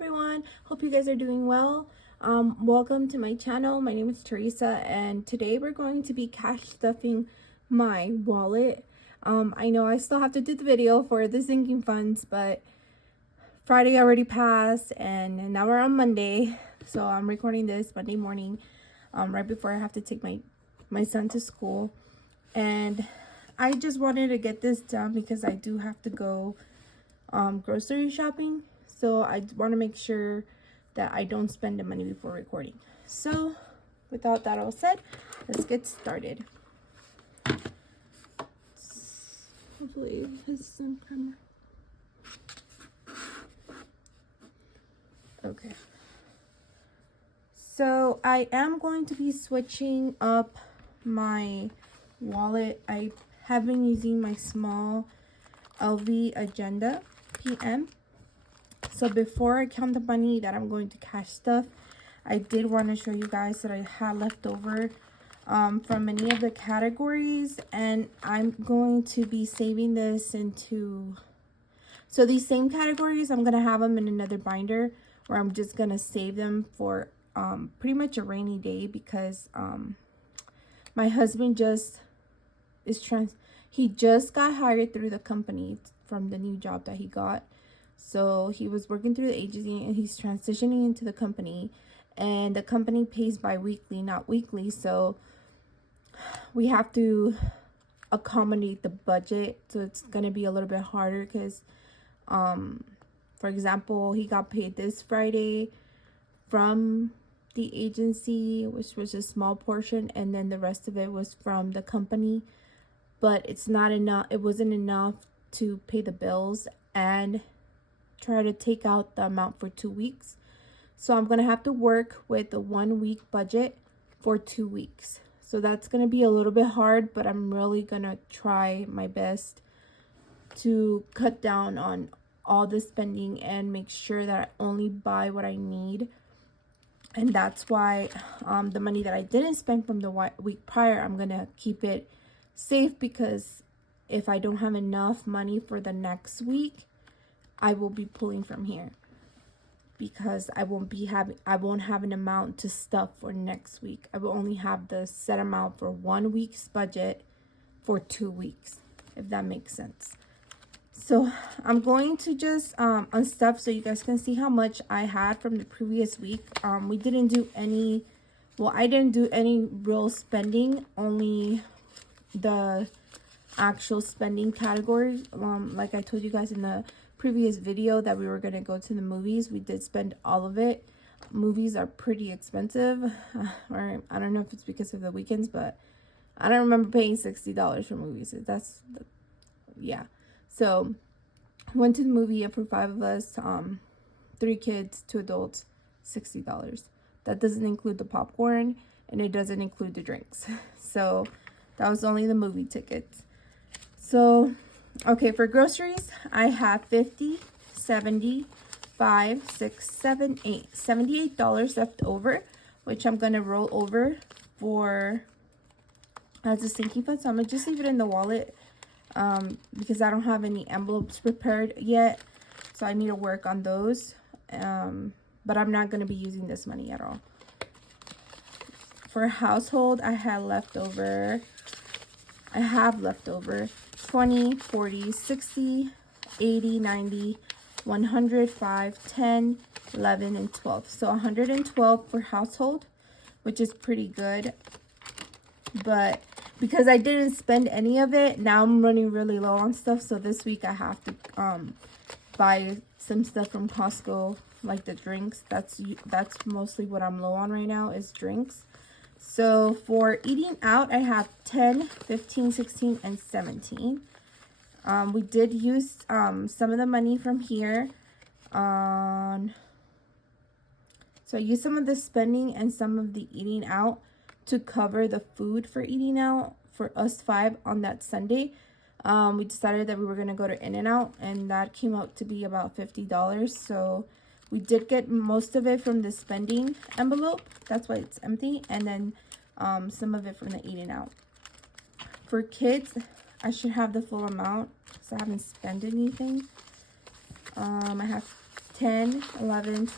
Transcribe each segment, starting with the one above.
everyone, hope you guys are doing well. Welcome to my channel. My name is Teresa, and today we're going to be cash stuffing my wallet. I know I still have to do the video for the sinking funds, but Friday already passed and now we're on Monday, so I'm recording this Monday morning, right before I have to take my son to school. And I just wanted to get this done because I do have to go grocery shopping. So I want to make sure that I don't spend the money before recording. So without that all said, let's get started. Hopefully this is in camera. Okay. So I am going to be switching up my wallet. I have been using my small LV Agenda PM. So before I count the money that I'm going to cash stuff, I did want to show you guys that I had left over from many of the categories, and I'm going to be saving this into, so these same categories, I'm going to have them in another binder where I'm just going to save them for pretty much a rainy day, because my husband he just got hired through the company from the new job that he got. So he was working through the agency and he's transitioning into the company, and the company pays bi-weekly, not weekly. So we have to accommodate the budget. So it's going to be a little bit harder because, for example, he got paid this Friday from the agency, which was a small portion, and then the rest of it was from the company. But it's not enough. It wasn't enough to pay the bills and try to take out the amount for 2 weeks. So I'm going to have to work with a 1 week budget for 2 weeks. So that's going to be a little bit hard, but I'm really going to try my best to cut down on all the spending and make sure that I only buy what I need. And that's why the money that I didn't spend from the week prior, I'm going to keep it safe, because if I don't have enough money for the next week, I will be pulling from here, because I won't have an amount to stuff for next week. I will only have the set amount for 1 week's budget for 2 weeks, if that makes sense. So I'm going to just unstuff so you guys can see how much I had from the previous week. We didn't do any, well, I didn't do any real spending, only the actual spending category. Like I told you guys in the previous video that we were going to go to the movies, we did spend all of it. Movies are pretty expensive, or I don't know if it's because of the weekends, but I don't remember paying $60 for movies. Yeah. So went to the movie for 5 of us, 3 kids, 2 adults, $60. That doesn't include the popcorn, and it doesn't include the drinks. So that was only the movie tickets. So okay, for groceries, I have 50, 70, 5, 6, 7, 8, $78 left over, which I'm going to roll over for as a sinking fund. So I'm going to just leave it in the wallet because I don't have any envelopes prepared yet. So I need to work on those. But I'm not going to be using this money at all. For household, I have left over 20, 40, 60, 80, 90, 100, 5, 10, 11, and 12. So 112 for household, which is pretty good. But because I didn't spend any of it, now I'm running really low on stuff. So this week I have to buy some stuff from Costco, like the drinks. That's mostly what I'm low on right now, is drinks. So for eating out, I have 10, 15, 16, and 17. We did use some of the money from here. So I used some of the spending and some of the eating out to cover the food for eating out for us 5 on that Sunday. We decided that we were going to go to In-N-Out, and that came out to be about $50. So we did get most of it from the spending envelope. That's why it's empty. And then some of it from the eating out. For kids, I should have the full amount because I haven't spent anything. I have 10, 11,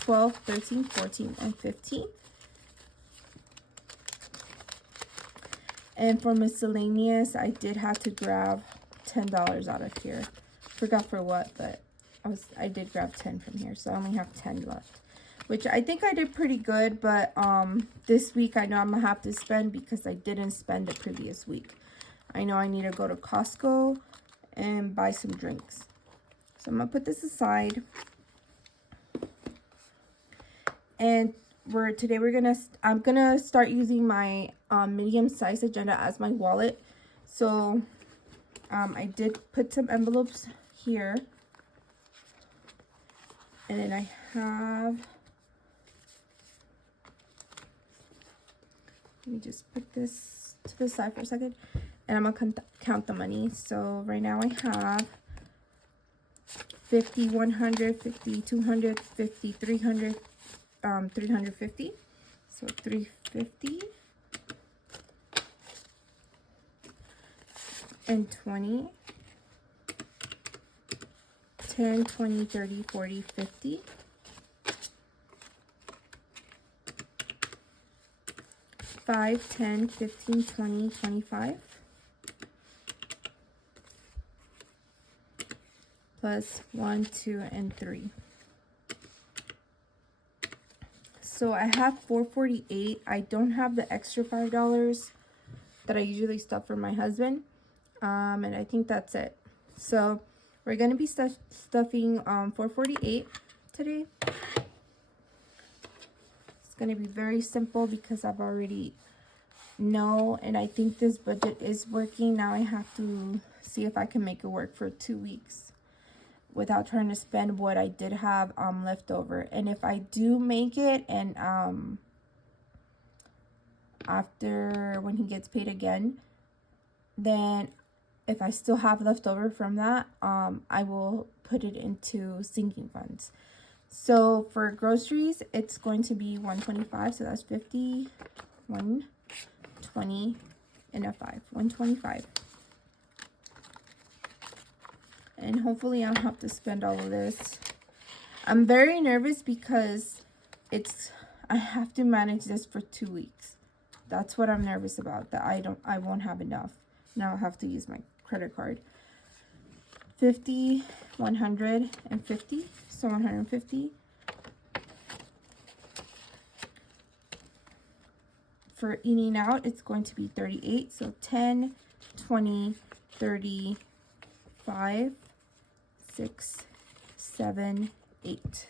12, 13, 14, and 15. And for miscellaneous, I did have to grab $10 out of here. Forgot for what, but I did grab 10 from here, so I only have 10 left, which I think I did pretty good. But this week I know I'm gonna have to spend because I didn't spend the previous week. I know I need to go to Costco and buy some drinks, so I'm gonna put this aside. And I'm gonna start using my medium size agenda as my wallet. So I did put some envelopes here, and then I have, let me just put this to the side for a second, and I'm gonna count the money. So right now I have 50, 100, 50, 200, 50, 300, 350. So 350 and 20, 10, 20, 30, 40, 50, 5, 10, 15, 20, 25, plus 1, 2, and 3. So I have 448. I don't have the extra $5 that I usually stuff for my husband. And I think that's it. So we're going to be stuffing 448 today. It's going to be very simple because I've already know, and I think this budget is working. Now I have to see if I can make it work for 2 weeks without trying to spend what I did have left over. And if I do make it, and after when he gets paid again, then if I still have left over from that, I will put it into sinking funds. So for groceries, it's going to be 125. So that's 50, 120, and a 5. 125. And hopefully I don't have to spend all of this. I'm very nervous because I have to manage this for 2 weeks. That's what I'm nervous about, that I won't have enough. Now I'll have to use my credit card. 50, 150, so 150. For eating out, it's going to be 38, so 10, 20, 30, 5, 6, 7, 8.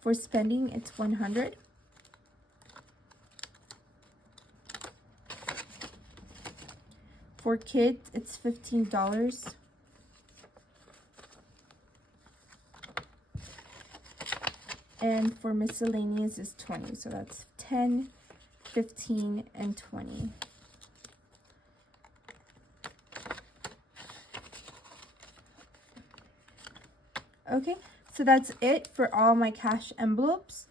For spending, it's 100. For kids, it's $15. And for miscellaneous is 20. So that's 10, 15, and 20. Okay, so that's it for all my cash envelopes.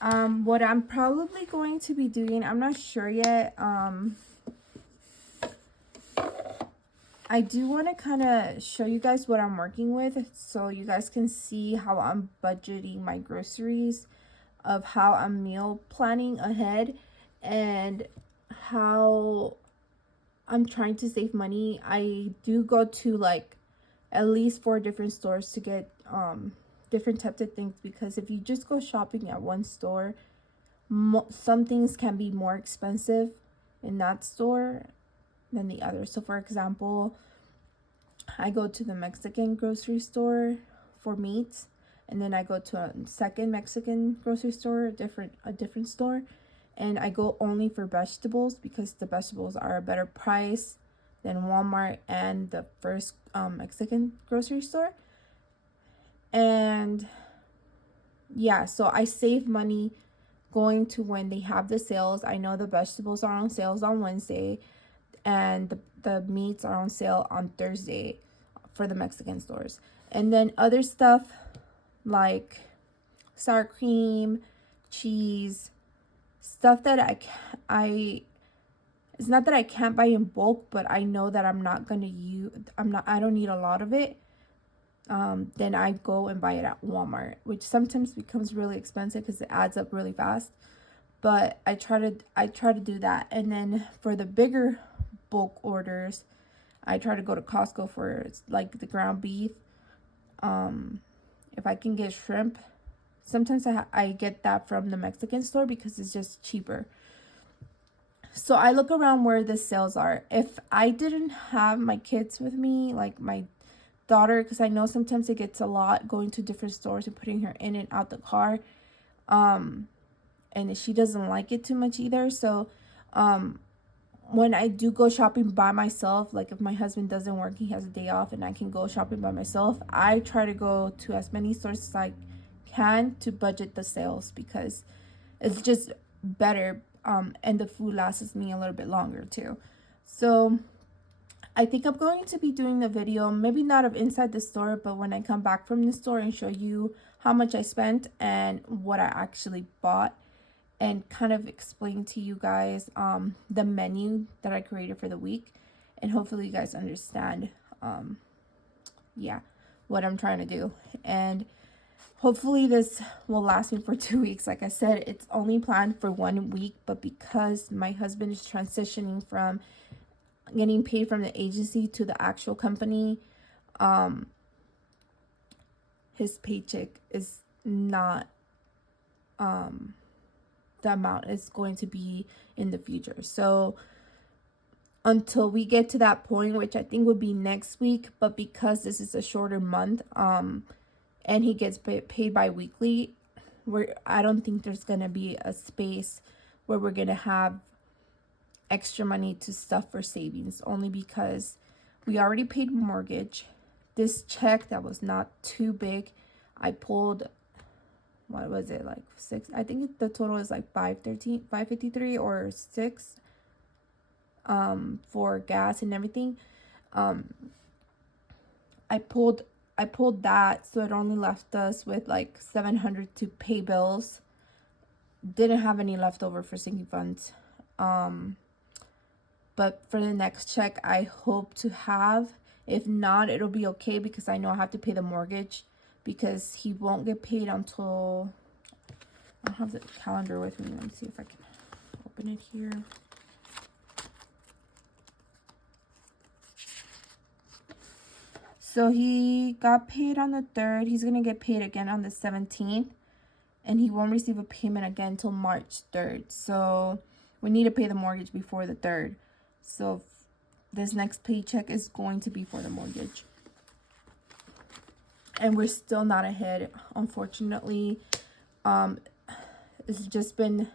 What I'm probably going to be doing, I'm not sure yet. I do want to kind of show you guys what I'm working with so you guys can see how I'm budgeting my groceries, of how I'm meal planning ahead, and how I'm trying to save money. I do go to like at least 4 different stores to get different types of things, because if you just go shopping at one store, some things can be more expensive in that store than the other. So for example, I go to the Mexican grocery store for meats, and then I go to a second Mexican grocery store, a different store, and I go only for vegetables because the vegetables are a better price than Walmart and the first Mexican grocery store. And yeah, so I save money going to when they have the sales. I know the vegetables are on sales on Wednesday, and the meats are on sale on Thursday for the Mexican stores. And then other stuff like sour cream, cheese, stuff that it's not that I can't buy in bulk, but I know that I don't need a lot of it. then I go and buy it at Walmart, which sometimes becomes really expensive because it adds up really fast. But I try to do that. And then for the bigger bulk orders, I try to go to Costco for like the ground beef. If I can get shrimp, sometimes I get that from the Mexican store because it's just cheaper. So I look around where the sales are. If I didn't have my kids with me, like my daughter, because I know sometimes it gets a lot going to different stores and putting her in and out the car, and she doesn't like it too much either. So when I do go shopping by myself, like if my husband doesn't work, he has a day off and I can go shopping by myself, I try to go to as many stores as I can to budget the sales because it's just better, and the food lasts me a little bit longer too. So I think I'm going to be doing the video, maybe not of inside the store, but when I come back from the store and show you how much I spent and what I actually bought, and kind of explain to you guys the menu that I created for the week, and hopefully you guys understand what I'm trying to do. And hopefully this will last me for 2 weeks. Like I said, it's only planned for 1 week, but because my husband is transitioning from getting paid from the agency to the actual company, his paycheck is not the amount it's going to be in the future. So until we get to that point, which I think would be next week, but because this is a shorter month, and he gets paid bi-weekly, I don't think there's gonna be a space where we're gonna have extra money to stuff for savings, only because we already paid mortgage. This check that was not too big, I pulled, what was it, like 6, I think the total is like 553 or 6 for gas and everything. I pulled that, so it only left us with like $700 to pay bills. Didn't have any left over for sinking funds. But for the next check, I hope to have. If not, it'll be okay because I know I have to pay the mortgage, because he won't get paid until, I don't have the calendar with me. Let me see if I can open it here. So he got paid on the 3rd. He's going to get paid again on the 17th. And he won't receive a payment again until March 3rd. So we need to pay the mortgage before the 3rd. So this next paycheck is going to be for the mortgage. And we're still not ahead, unfortunately. It's just been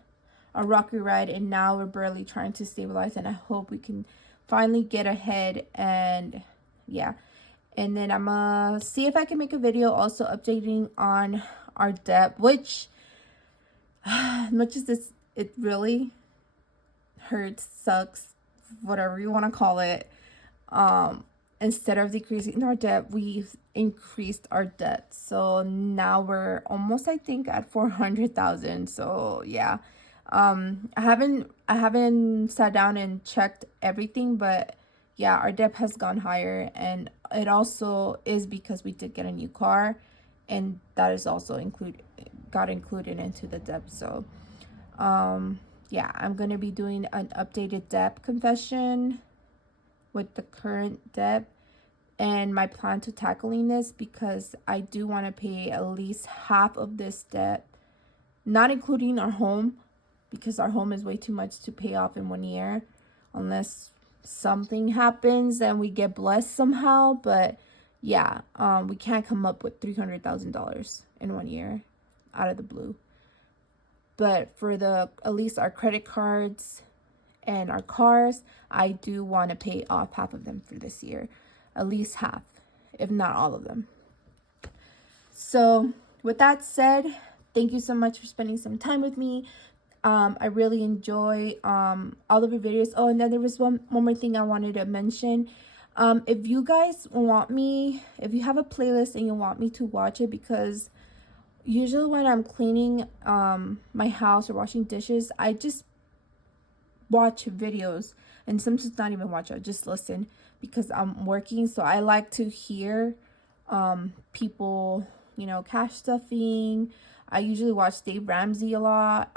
a rocky ride, and now we're barely trying to stabilize, and I hope we can finally get ahead. And yeah, and then I'm gonna see if I can make a video also updating on our debt, which as much as it really hurts, sucks, whatever you want to call it, instead of decreasing our debt, we've increased our debt. So now we're almost, I think, at 400,000. So yeah, I haven't sat down and checked everything, but yeah, our debt has gone higher, and it also is because we did get a new car, and that is also got included into the debt. So yeah, I'm gonna be doing an updated debt confession with the current debt and my plan to tackling this, because I do want to pay at least half of this debt, not including our home, because our home is way too much to pay off in 1 year, unless something happens and we get blessed somehow. But yeah, we can't come up with $300,000 in 1 year out of the blue. But for at least our credit cards and our cars, I do want to pay off half of them for this year, at least half, if not all of them. So with that said, thank you so much for spending some time with me. I really enjoy all of your videos. Oh, and then there was one more thing I wanted to mention. If you guys want me, if you have a playlist and you want me to watch it, because usually when I'm cleaning my house or washing dishes, I just watch videos, and sometimes not even watch, I just listen, because I'm working. So I like to hear people, cash stuffing. I usually watch Dave Ramsey a lot.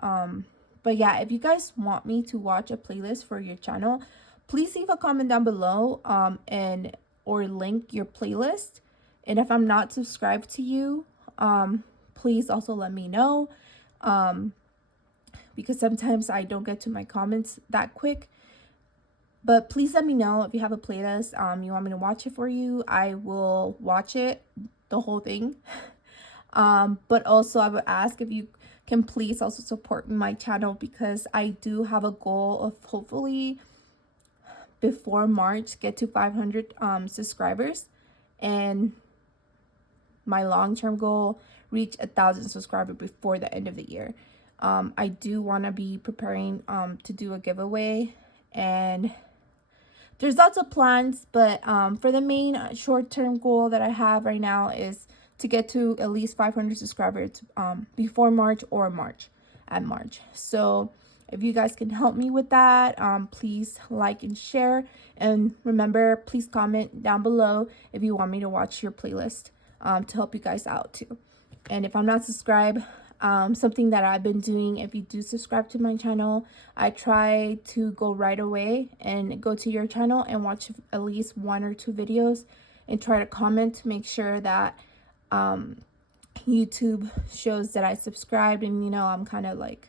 But yeah, if you guys want me to watch a playlist for your channel, please leave a comment down below and or link your playlist. And if I'm not subscribed to you, please also let me know, because sometimes I don't get to my comments that quick. But please let me know if you have a playlist, you want me to watch it for you. I will watch it, the whole thing. But also I would ask if you can please also support my channel, because I do have a goal of hopefully before March get to 500 subscribers, and my long-term goal, reach 1,000 subscribers before the end of the year. I do want to be preparing to do a giveaway, and there's lots of plans, but for the main short-term goal that I have right now is to get to at least 500 subscribers before March or March. So if you guys can help me with that, please like and share. And remember, please comment down below if you want me to watch your playlist to help you guys out too. And if I'm not subscribed, something that I've been doing, if you do subscribe to my channel, I try to go right away and go to your channel and watch at least 1 or 2 videos and try to comment to make sure that YouTube shows that I subscribed, and I'm kind of like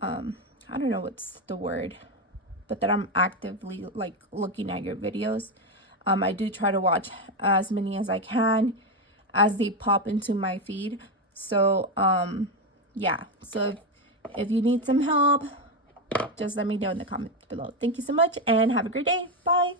I don't know what's the word, but that I'm actively like looking at your videos. I do try to watch as many as I can as they pop into my feed. So yeah, so if you need some help, just let me know in the comments below. Thank you so much and have a great day. Bye.